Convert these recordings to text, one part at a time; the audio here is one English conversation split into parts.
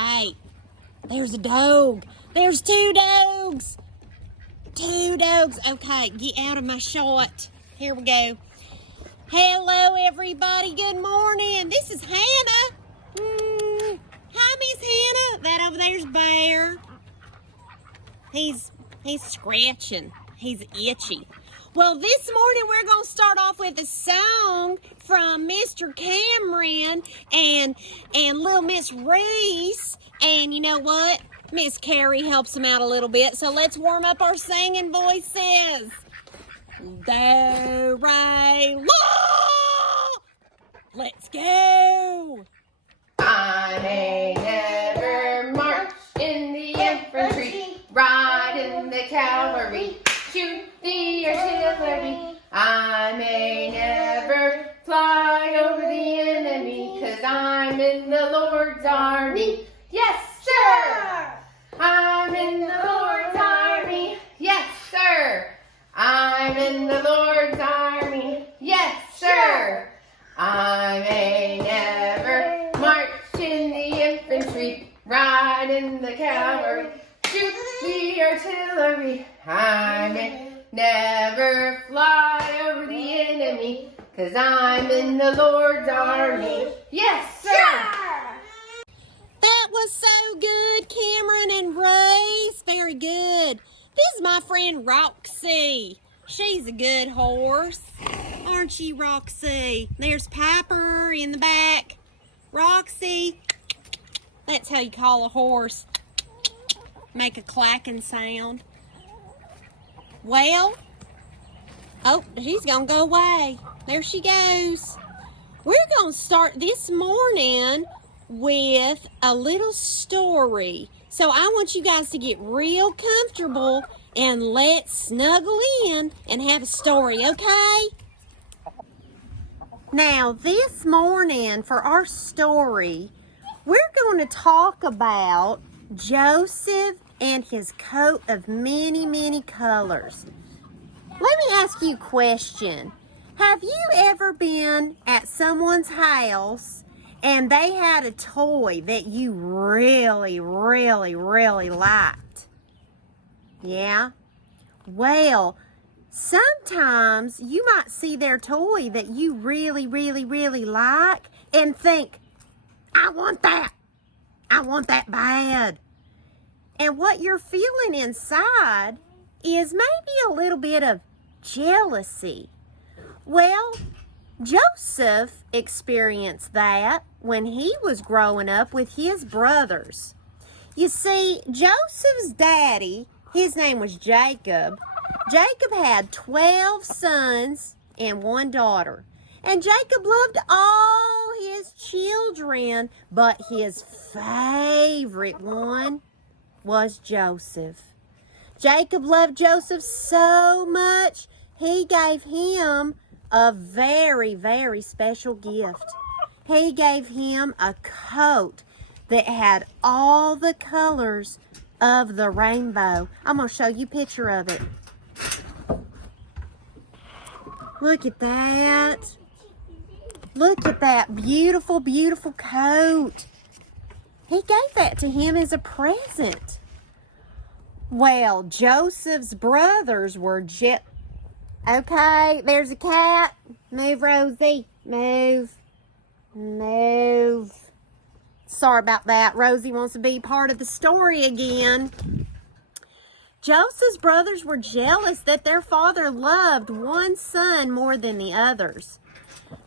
Hey, there's a dog. There's two dogs. Two dogs. Okay, get out of my shot. Here we go. Hello, everybody. Good morning. This is Hannah. Hi, Miss Hannah. That over there's Bear. He's scratching. He's itchy. Well, this morning we're going to start off with a song from Mr. Cameron and little Miss Reese. And you know what? Miss Carrie helps him out a little bit. So let's warm up our singing voices. Do, re, la! Let's go. I may never march in the infantry, ride in the cavalry, shoot the artillery. I may never fly over the enemy, 'cause I'm in the Lord's army. Yes, sir! I'm in the Lord's army. Yes, sir! I'm in the Lord's army. Yes, sir! I may never march in the infantry, ride in the cavalry, shoot the artillery. I may never fly over the enemy, 'cause I'm in the Lord's army. Yes, sir! That was so good, Cameron and Reese. Very good. This is my friend Roxy. She's a good horse. Aren't you, Roxy? There's Piper in the back. Roxy. That's how you call a horse. Make a clacking sound. Well, oh, she's going to go away. There she goes. We're going to start this morning with a little story. So I want you guys to get real comfortable and let's snuggle in and have a story, okay? Now, this morning for our story, we're going to talk about Joseph and his coat of many, many colors. Let me ask you a question. Have you ever been at someone's house and they had a toy that you really, really, really liked? Yeah? Well, sometimes you might see their toy that you really, really, really like and think, I want that. I want that bad. And what you're feeling inside is maybe a little bit of jealousy. Well, Joseph experienced that when he was growing up with his brothers. You see, Joseph's daddy, his name was Jacob. Jacob had 12 sons and one daughter. And Jacob loved all his children, but his favorite one was Joseph. Jacob loved Joseph so much, he gave him a very, very special gift. He gave him a coat that had all the colors of the rainbow. I'm going to show you a picture of it. Look at that. Look at that beautiful, beautiful coat. He gave that to him as a present. Well, Joseph's brothers were okay, there's a cat. Move, Rosie. Move. Move. Sorry about that. Rosie wants to be part of the story again. Joseph's brothers were jealous that their father loved one son more than the others.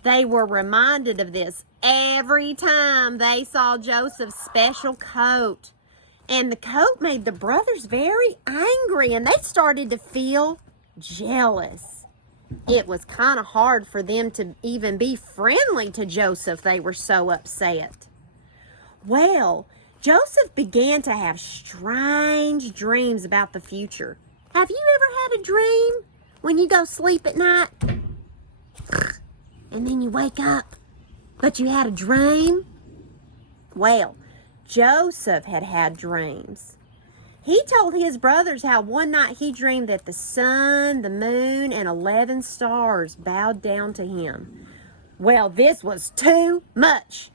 They were reminded of this every time they saw Joseph's special coat. And the coat made the brothers very angry, and they started to feel jealous. It was kind of hard for them to even be friendly to Joseph. They were so upset. Well, Joseph began to have strange dreams about the future. Have you ever had a dream when you go sleep at night and then you wake up, but you had a dream? Well, Joseph had had dreams. He told his brothers how one night he dreamed that the sun, the moon, and 11 stars bowed down to him. Well, this was too much.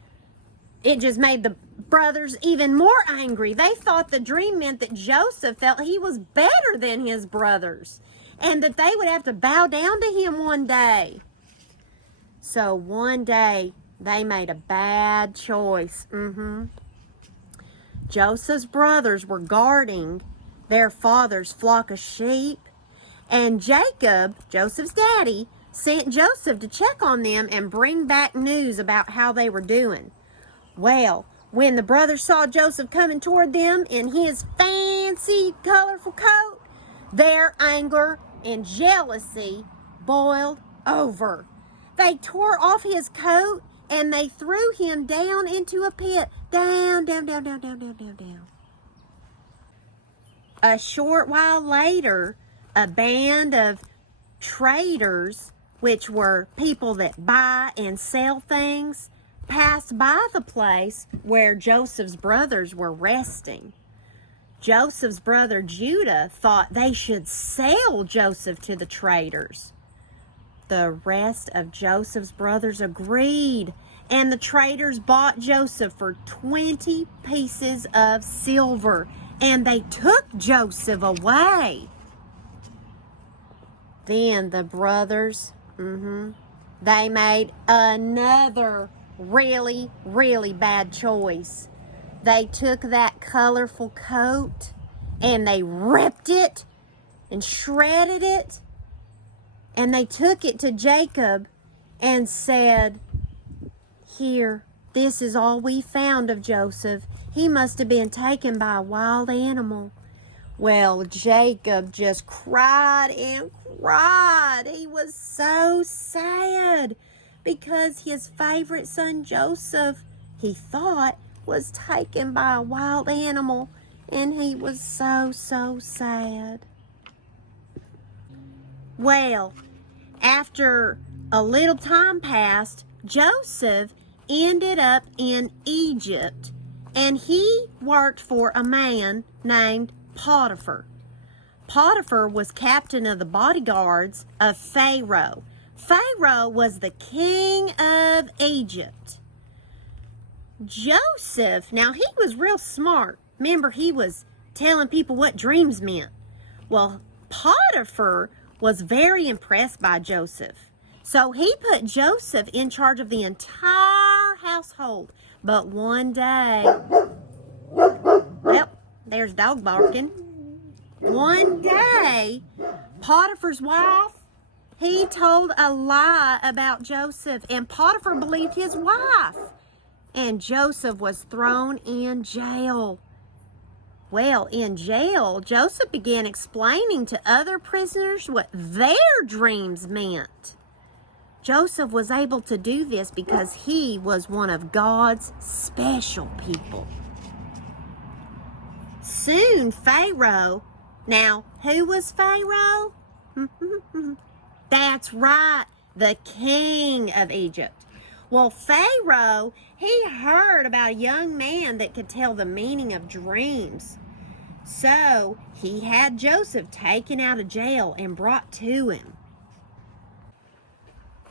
It just made the brothers even more angry. They thought the dream meant that Joseph felt he was better than his brothers and that they would have to bow down to him one day. So one day they made a bad choice. Joseph's brothers were guarding their father's flock of sheep, and Jacob, Joseph's daddy, sent Joseph to check on them and bring back news about how they were doing. Well, when the brothers saw Joseph coming toward them in his fancy, colorful coat, their anger and jealousy boiled over. They tore off his coat and they threw him down into a pit. Down, down, down, down, down, down, down, down. A short while later, a band of traders, which were people that buy and sell things, passed by the place where Joseph's brothers were resting. Joseph's brother Judah thought they should sell Joseph to the traders. The rest of Joseph's brothers agreed, and the traders bought Joseph for 20 pieces of silver, and they took Joseph away. Then the brothers, they made another really, really bad choice. They took that colorful coat and they ripped it and shredded it, and they took it to Jacob and said, "Here, this is all we found of Joseph. He must have been taken by a wild animal." Well, Jacob just cried and cried. He was so sad because his favorite son Joseph, he thought, was taken by a wild animal, and he was so, so sad. Well, after a little time passed, Joseph ended up in Egypt, and he worked for a man named Potiphar. Potiphar was captain of the bodyguards of Pharaoh. Pharaoh was the king of Egypt. Joseph, now he was real smart. Remember, he was telling people what dreams meant. Well, Potiphar was very impressed by Joseph. So he put Joseph in charge of the entire household. But one day, well, there's dog barking. One day, Potiphar's wife, he told a lie about Joseph, and Potiphar believed his wife, and Joseph was thrown in jail. Well, in jail, Joseph began explaining to other prisoners what their dreams meant. Joseph was able to do this because he was one of God's special people. Soon, Pharaoh, now who was Pharaoh? That's right, the king of Egypt. Well, Pharaoh, he heard about a young man that could tell the meaning of dreams. So he had Joseph taken out of jail and brought to him.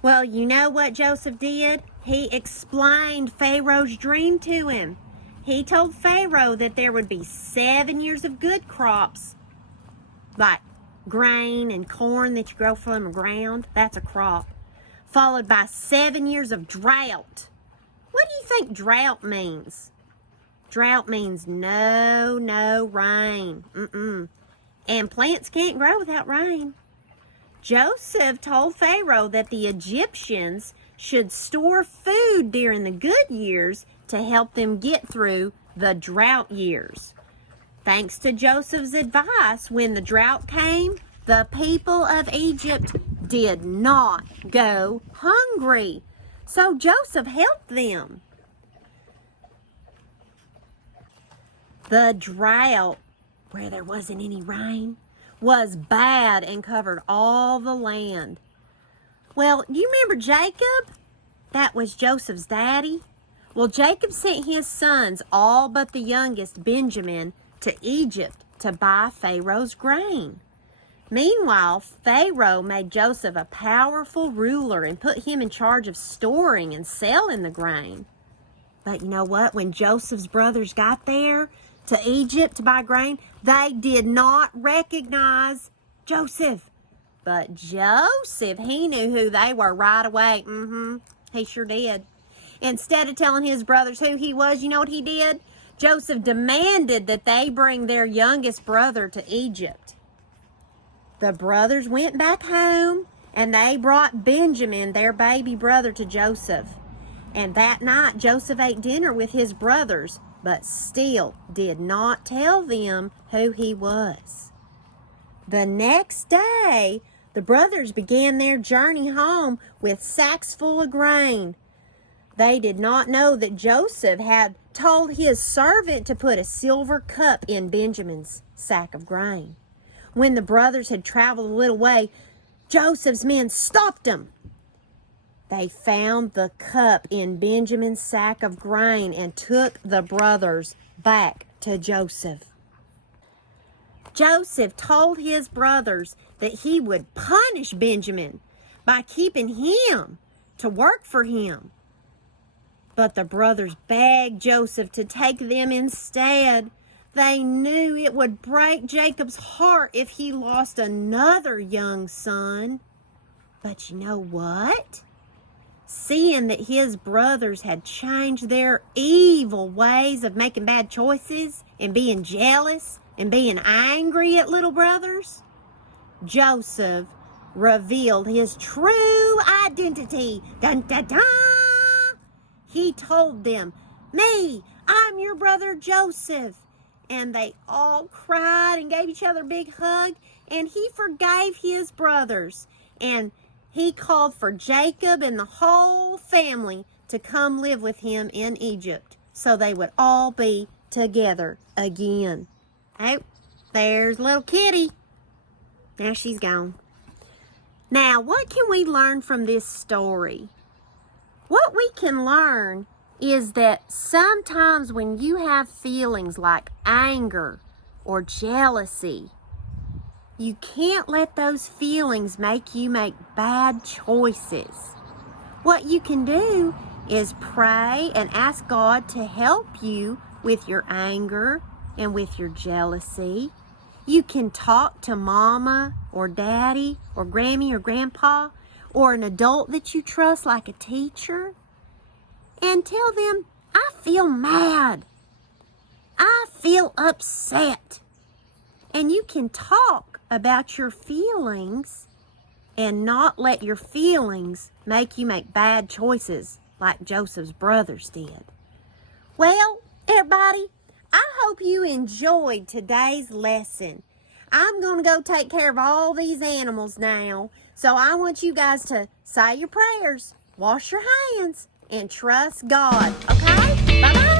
Well, you know what Joseph did? He explained Pharaoh's dream to him. He told Pharaoh that there would be 7 years of good crops, like grain and corn that you grow from the ground. That's a crop. Followed by 7 years of drought. What do you think drought means? Drought means no rain. And plants can't grow without rain. Joseph told Pharaoh that the Egyptians should store food during the good years to help them get through the drought years. Thanks to Joseph's advice, when the drought came, the people of Egypt did not go hungry. So Joseph helped them. The drought, where there wasn't any rain, was bad and covered all the land. Well, do you remember Jacob? That was Joseph's daddy. Well, Jacob sent his sons, all but the youngest, Benjamin, to Egypt to buy Pharaoh's grain. Meanwhile, Pharaoh made Joseph a powerful ruler and put him in charge of storing and selling the grain. But you know what? When Joseph's brothers got there to Egypt to buy grain, they did not recognize Joseph. But Joseph, he knew who they were right away. He sure did. Instead of telling his brothers who he was, you know what he did? Joseph demanded that they bring their youngest brother to Egypt. The brothers went back home, and they brought Benjamin, their baby brother, to Joseph. And that night, Joseph ate dinner with his brothers, but still did not tell them who he was. The next day, the brothers began their journey home with sacks full of grain. They did not know that Joseph had told his servant to put a silver cup in Benjamin's sack of grain. When the brothers had traveled a little way, Joseph's men stopped them. They found the cup in Benjamin's sack of grain and took the brothers back to Joseph. Joseph told his brothers that he would punish Benjamin by keeping him to work for him. But the brothers begged Joseph to take them instead. They knew it would break Jacob's heart if he lost another young son. But you know what? Seeing that his brothers had changed their evil ways of making bad choices and being jealous and being angry at little brothers, Joseph revealed his true identity. Dun, dun, dun. He told them, "Me, I'm your brother Joseph." And they all cried and gave each other a big hug. And he forgave his brothers. And he called for Jacob and the whole family to come live with him in Egypt so they would all be together again. Oh, there's little Kitty. Now she's gone. Now, what can we learn from this story? What we can learn is that sometimes when you have feelings like anger or jealousy, you can't let those feelings make you make bad choices. What you can do is pray and ask God to help you with your anger and with your jealousy. You can talk to mama or daddy or Grammy or grandpa or an adult that you trust like a teacher and tell them, "I feel mad. I feel upset." And you can talk about your feelings and not let your feelings make you make bad choices like Joseph's brothers did. Well, everybody, I hope you enjoyed today's lesson. I'm going to go take care of all these animals now. So I want you guys to say your prayers, wash your hands, and trust God. Okay? Bye-bye.